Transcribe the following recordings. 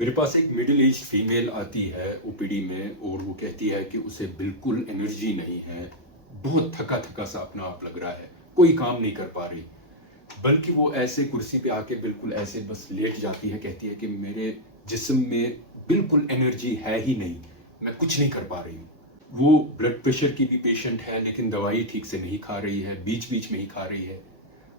मेरे पास एक middle age female आती है ओपीडी में और वो कहती है कि उसे बिल्कुल एनर्जी नहीं है। बहुत थका थका सा अपना आप लग रहा है, कोई काम नहीं कर पा रही। बल्कि वो ऐसे कुर्सी पे आके बिल्कुल ऐसे बस लेट जाती है, कहती है कि मेरे जिस्म में बिल्कुल एनर्जी है ही नहीं, मैं कुछ नहीं कर पा रही हूँ। वो ब्लड प्रेशर की भी पेशेंट है, लेकिन दवाई ठीक से नहीं खा रही है, बीच बीच में ही खा रही है।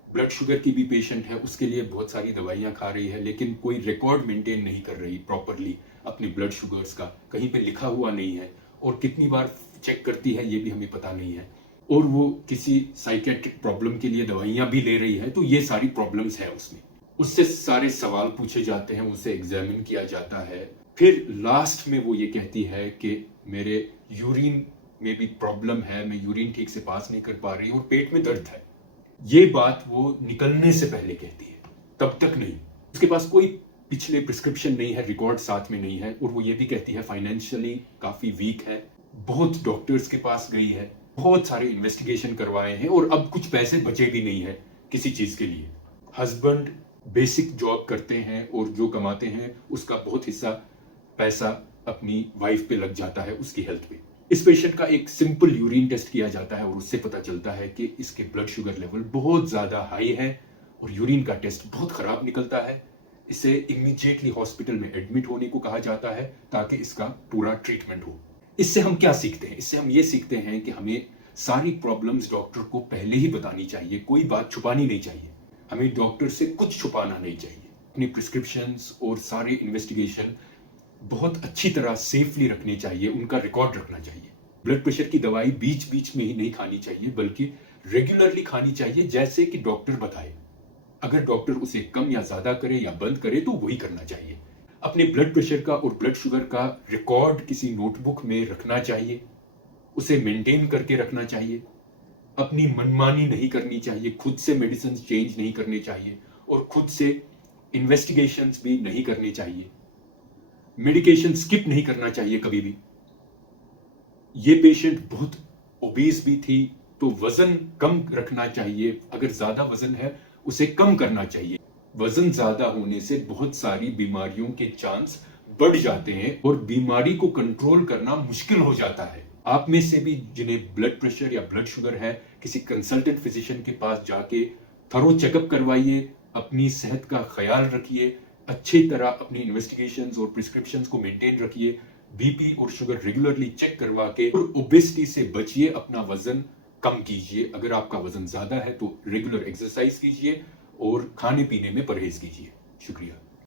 ब्लड शुगर की भी पेशेंट है, उसके लिए बहुत सारी दवाइयाँ खा रही है, लेकिन कोई रिकॉर्ड मेंटेन नहीं कर रही प्रॉपरली अपने ब्लड शुगर्स का, कहीं पे लिखा हुआ नहीं है और कितनी बार चेक करती है ये भी हमें पता नहीं है। और वो किसी साइकेट्रिक प्रॉब्लम के लिए दवाइयाँ भी ले रही है, तो ये सारी प्रॉब्लम्स है उसमें। उससे सारे सवाल पूछे जाते हैं, उसे एग्जामिन किया जाता है। फिर लास्ट में वो ये कहती है कि मेरे यूरिन में भी प्रॉब्लम है, मैं यूरिन ठीक से पास नहीं कर पा रही और पेट में दर्द है। ये बात वो निकलने से पहले कहती है, तब तक नहीं। उसके पास कोई पिछले प्रिस्क्रिप्शन नहीं है, रिकॉर्ड साथ में नहीं है। और वो ये भी कहती है फाइनेंशियली काफी वीक है, बहुत डॉक्टर्स के पास गई है, बहुत सारे इन्वेस्टिगेशन करवाए हैं और अब कुछ पैसे बचे भी नहीं है किसी चीज के लिए। हस्बैंड बेसिक जॉब करते हैं और जो कमाते हैं उसका बहुत हिस्सा पैसा अपनी वाइफ पे लग जाता है, उसकी हेल्थ पे। इस पेशेंट का एक सिंपल यूरिन टेस्ट किया जाता है और उससे पता चलता है कि इसके ब्लड शुगर लेवल बहुत ज्यादा हाई है और यूरिन का टेस्ट बहुत खराब निकलता है। इसे इमीडिएटली हॉस्पिटल में एडमिट होने को कहा जाता है ताकि इसका पूरा ट्रीटमेंट हो। इससे हम क्या सीखते हैं? इससे हम ये सीखते हैं कि हमें सारी प्रॉब्लम्स डॉक्टर को पहले ही बतानी चाहिए, कोई बात छुपानी नहीं चाहिए। हमें डॉक्टर से कुछ छुपाना नहीं चाहिए। अपनी प्रिस्क्रिप्शंस और सारे इन्वेस्टिगेशन बहुत अच्छी तरह सेफली रखने चाहिए, उनका रिकॉर्ड रखना चाहिए। ब्लड प्रेशर की दवाई बीच बीच में ही नहीं खानी चाहिए, बल्कि रेगुलरली खानी चाहिए, जैसे कि डॉक्टर बताए। अगर डॉक्टर उसे कम या ज्यादा करे या बंद करे तो वही करना चाहिए। अपने ब्लड प्रेशर का और ब्लड शुगर का रिकॉर्ड किसी नोटबुक में रखना चाहिए, उसे मेंटेन करके रखना चाहिए। अपनी मनमानी नहीं करनी चाहिए, खुद से मेडिसिन चेंज नहीं करने चाहिए और खुद से इन्वेस्टिगेशंस भी नहीं करनी चाहिए। मेडिकेशन स्किप नहीं करना चाहिए कभी भी। ये पेशेंट बहुत ओबीस भी थी, तो वजन कम रखना चाहिए। अगर ज्यादा वजन है उसे कम करना चाहिए। वजन ज्यादा होने से बहुत सारी बीमारियों के चांस बढ़ जाते हैं और बीमारी को कंट्रोल करना मुश्किल हो जाता है। आप में से भी जिन्हें ब्लड प्रेशर या ब्लड शुगर है, किसी कंसल्टेंट फिजिशियन के पास जाके थरो चेकअप करवाइए, अपनी सेहत का ख्याल रखिए, अच्छी तरह अपनी इन्वेस्टिगेशंस और प्रिस्क्रिप्शंस को मेंटेन रखिए। बीपी और शुगर रेगुलरली चेक करवा के और ओबेसिटी से बचिए, अपना वजन कम कीजिए। अगर आपका वजन ज्यादा है तो रेगुलर एक्सरसाइज कीजिए और खाने पीने में परहेज कीजिए। शुक्रिया।